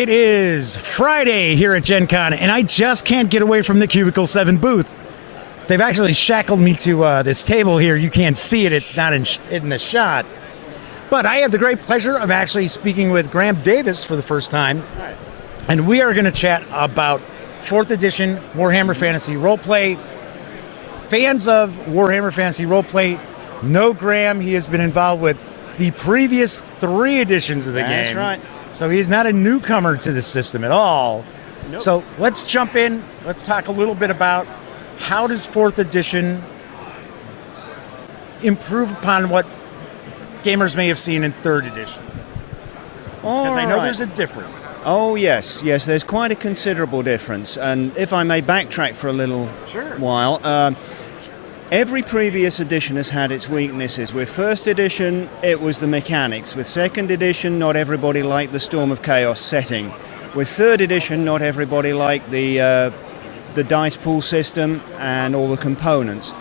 It is Friday here at Gen Con, and I just can't get away from the Cubicle 7 booth. They've actually shackled me to this table here. You can't see it. It's not in the shot. But I have the great pleasure of actually speaking with Graeme Davis for the first time. And we are going to chat about 4th edition Warhammer Fantasy Roleplay. Fans of Warhammer Fantasy Roleplay know Graeme. He has been involved with the previous 3 editions of the game. That's right. So he's not a newcomer to the system at all. Nope. So let's jump in. Let's talk a little bit about how does 4th edition improve upon what gamers may have seen in 3rd edition? Because I know there's a difference. Oh, yes, there's quite a considerable difference. And if I may backtrack for a little while, every previous edition has had its weaknesses. With 1st edition, it was the mechanics. With 2nd edition, not everybody liked the Storm of Chaos setting. With 3rd edition, not everybody liked the dice pool system and all the components.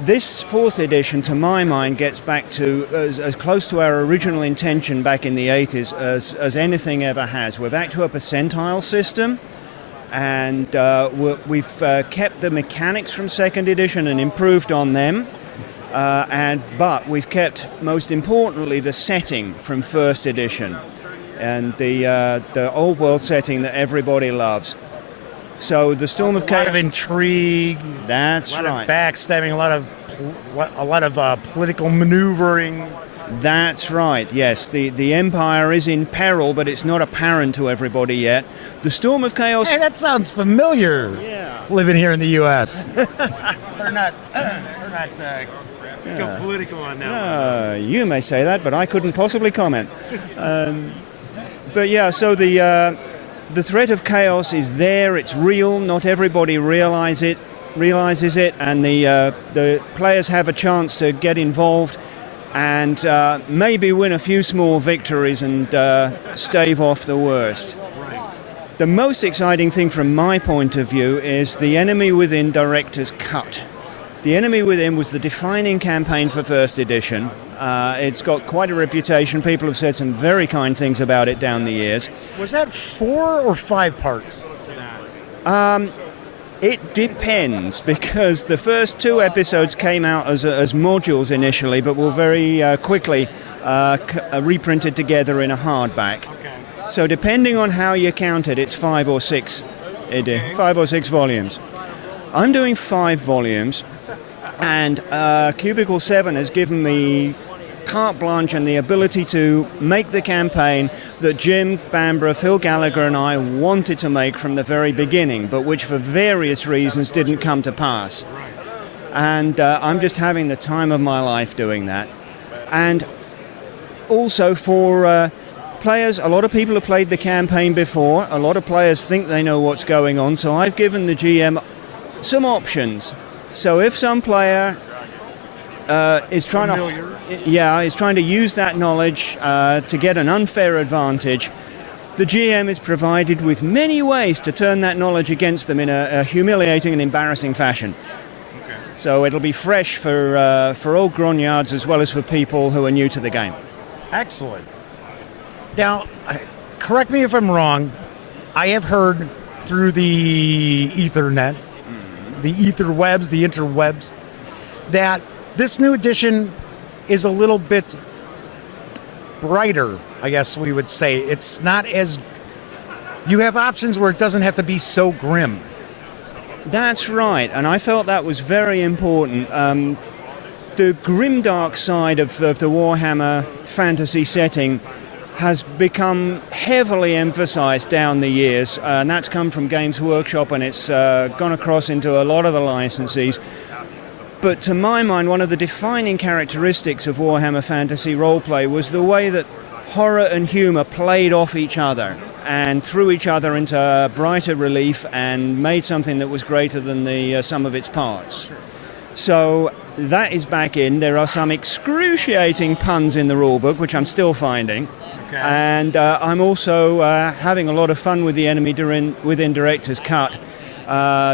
This 4th edition, to my mind, gets back to as close to our original intention back in the 80s as anything ever has. We're back to a percentile system, and we've kept the mechanics from 2nd edition and improved on them, but we've kept, most importantly, the setting from 1st edition and the old world setting that everybody loves. So the Storm of Chaos, a lot of intrigue. That's right. A lot of backstabbing, a lot of political maneuvering. That's right. Yes, the Empire is in peril, but it's not apparent to everybody yet. The Storm of Chaos. Hey, that sounds familiar. Yeah. Living here in the U.S. We're not go political on that one. You may say that, but I couldn't possibly comment. But yeah, so the threat of chaos is there. It's real. Not everybody realizes it, and the players have a chance to get involved and maybe win a few small victories and stave off the worst. The most exciting thing from my point of view is the Enemy Within Director's Cut. The Enemy Within was the defining campaign for 1st edition. It's got quite a reputation. People have said some very kind things about it down the years. Was that 4 or 5 parts to that? It depends, because the first 2 episodes came out as modules initially, but were very quickly reprinted together in a hardback. Okay. So depending on how you count it, it's 5 or 6. 5 or 6 volumes. I'm doing 5 volumes, and Cubicle 7 has given me carte blanche and the ability to make the campaign that Jim Bamborough, Phil Gallagher and I wanted to make from the very beginning, but which for various reasons didn't come to pass. And I'm just having the time of my life doing that. And also for players, a lot of people have played the campaign before. A lot of players think they know what's going on, so I've given the GM some options. So if some player is trying to use that knowledge to get an unfair advantage, the GM is provided with many ways to turn that knowledge against them in a humiliating and embarrassing fashion. Okay. So it'll be fresh for old grognards as well as for people who are new to the game. Excellent. Now, correct me if I'm wrong, I have heard through the Ethernet, the etherwebs, the interwebs, that this new edition is a little bit brighter, I guess we would say. It's not as... You have options where it doesn't have to be so grim. That's right, and I felt that was very important. The grimdark side of the Warhammer fantasy setting has become heavily emphasized down the years, and that's come from Games Workshop, and it's gone across into a lot of the licensees. But to my mind, one of the defining characteristics of Warhammer Fantasy Roleplay was the way that horror and humor played off each other and threw each other into brighter relief and made something that was greater than the sum of its parts. So that is back in. There are some excruciating puns in the rulebook, which I'm still finding. Okay. And I'm also having a lot of fun with the Enemy Within Director's Cut,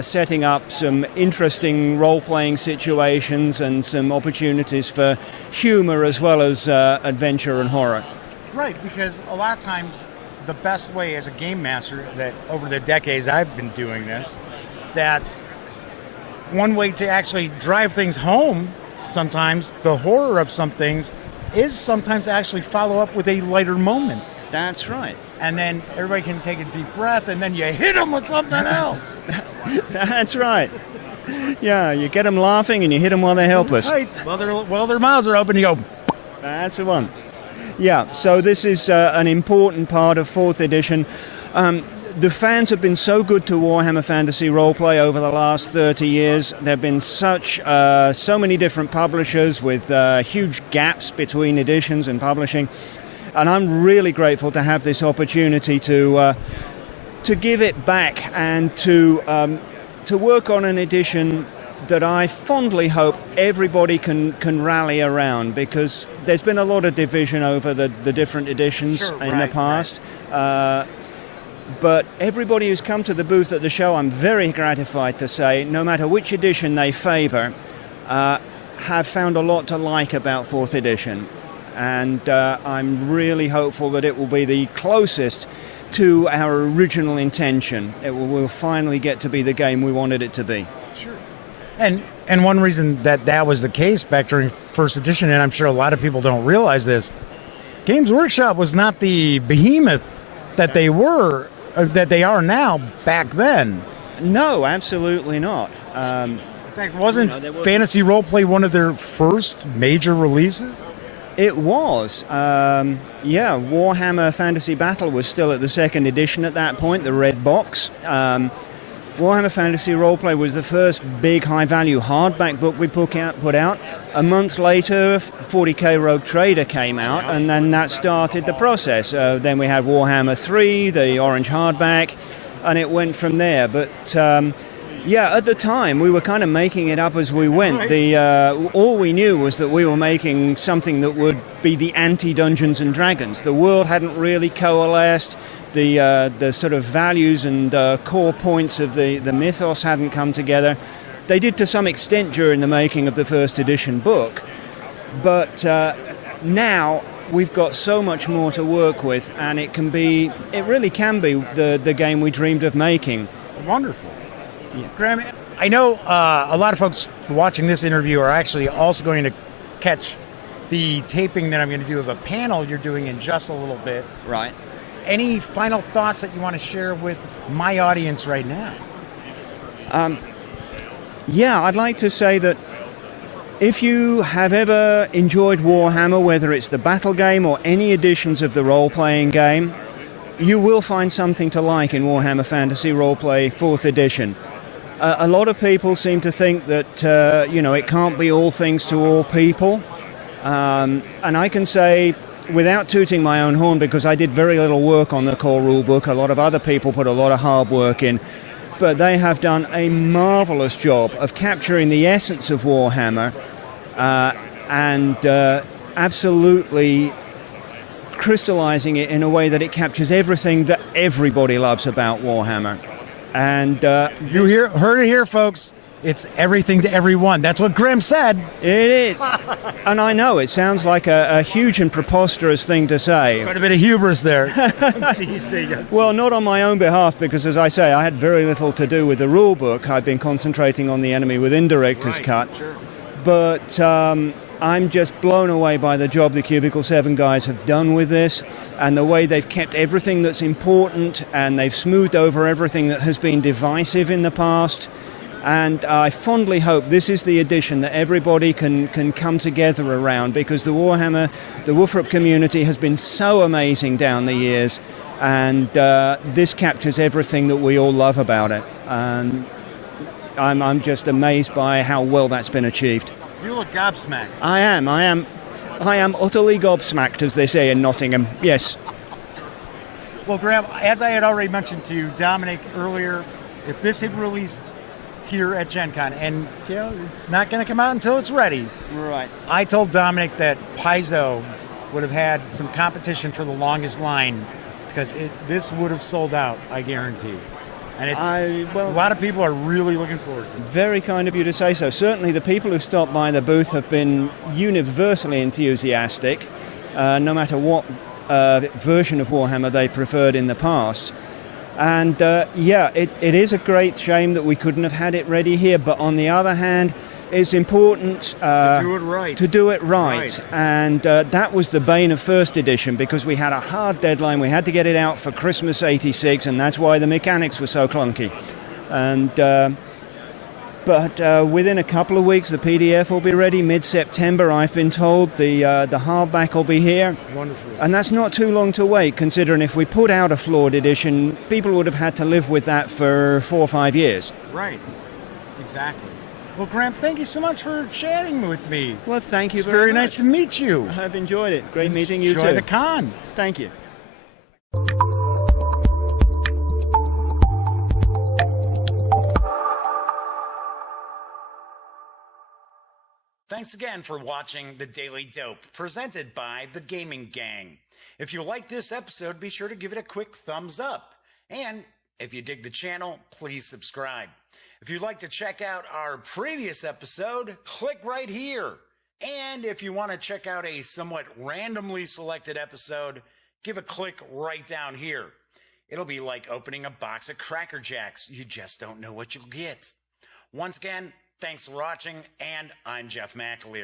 setting up some interesting role-playing situations and some opportunities for humor as well as adventure and horror. Right, because a lot of times the best way as a game master that over the decades I've been doing this, that one way to actually drive things home, sometimes the horror of some things, is sometimes actually follow up with a lighter moment. That's right. And then everybody can take a deep breath, and then you hit them with something else. That's right. Yeah, you get them laughing and you hit them while they're helpless. Right. While their mouths are open, you go. That's the one. Yeah, so this is an important part of 4th edition. The fans have been so good to Warhammer Fantasy Roleplay over the last 30 years. There have been so many different publishers with huge gaps between editions and publishing. And I'm really grateful to have this opportunity to give it back and to work on an edition that I fondly hope everybody can rally around, because there's been a lot of division over the different editions in the past. Right. But everybody who's come to the booth at the show, I'm very gratified to say, no matter which edition they favour, have found a lot to like about 4th edition. And I'm really hopeful that it will be the closest to our original intention. We'll finally get to be the game we wanted it to be. Sure. And one reason that was the case back during 1st edition, and I'm sure a lot of people don't realize this, Games Workshop was not the behemoth that they were, that they are now back then. No, absolutely not. In fact, wasn't Fantasy Roleplay one of their first major releases? It was. Warhammer Fantasy Battle was still at the 2nd edition at that point, the red box. Warhammer Fantasy Roleplay was the first big high-value hardback book we put out. A month later, 40k Rogue Trader came out, and then that started the process. Then we had Warhammer 3, the orange hardback, and it went from there. But at the time, we were kind of making it up as we went. All we knew was that we were making something that would be the anti-Dungeons and Dragons. The world hadn't really coalesced. The sort of values and core points of the mythos hadn't come together. They did to some extent during the making of the 1st edition book, but now we've got so much more to work with, and it really can be the game we dreamed of making. Wonderful. Yeah. Graeme, I know a lot of folks watching this interview are actually also going to catch the taping that I'm going to do of a panel you're doing in just a little bit. Right. Any final thoughts that you want to share with my audience right now? I'd like to say that if you have ever enjoyed Warhammer, whether it's the battle game or any editions of the role-playing game, you will find something to like in Warhammer Fantasy Roleplay 4th edition. A lot of people seem to think that it can't be all things to all people, and I can say, without tooting my own horn, because I did very little work on the core rulebook, a lot of other people put a lot of hard work in, but they have done a marvelous job of capturing the essence of Warhammer and absolutely crystallizing it in a way that it captures everything that everybody loves about Warhammer. And you heard it here, folks. It's everything to everyone. That's what Graeme said. It is. And I know it sounds like a huge and preposterous thing to say. Quite a bit of hubris there. Well, not on my own behalf, because as I say, I had very little to do with the rule book. I've been concentrating on the Enemy Within Director's Cut. Sure. But I'm just blown away by the job the Cubicle 7 guys have done with this, and the way they've kept everything that's important, and they've smoothed over everything that has been divisive in the past. And I fondly hope this is the edition that everybody can come together around, because the WFRP community has been so amazing down the years, and this captures everything that we all love about it. And I'm just amazed by how well that's been achieved. You look gobsmacked. I am utterly gobsmacked, as they say in Nottingham. Yes. Well, Graeme, as I had already mentioned to you, Dominic, earlier, if this had released here at Gen Con, and it's not going to come out until it's ready. Right. I told Dominic that Paizo would have had some competition for the longest line, because this would have sold out, I guarantee. And a lot of people are really looking forward to it. Very kind of you to say so. Certainly the people who've stopped by the booth have been universally enthusiastic, no matter what version of Warhammer they preferred in the past. And it is a great shame that we couldn't have had it ready here, but on the other hand, it's important to do it right. Right. And that was the bane of first edition, because we had a hard deadline. We had to get it out for Christmas '86, and that's why the mechanics were so clunky. And but within a couple of weeks, the PDF will be ready. Mid-September, I've been told. The hardback will be here. Wonderful. And that's not too long to wait, considering if we put out a flawed edition, people would have had to live with that for 4 or 5 years. Right. Exactly. Well, Graeme, thank you so much for chatting with me. Well, thank you It's very very much. nice to meet you. I've enjoyed it. Great meeting you too. Enjoy the con. Thank you. Thanks again for watching The Daily Dope, presented by The Gaming Gang. If you like this episode, be sure to give it a quick thumbs up. And if you dig the channel, please subscribe. If you'd like to check out our previous episode, click right here. And if you want to check out a somewhat randomly selected episode, give a click right down here. It'll be like opening a box of Cracker Jacks. You just don't know what you'll get. Once again, thanks for watching, and I'm Jeff McAleer.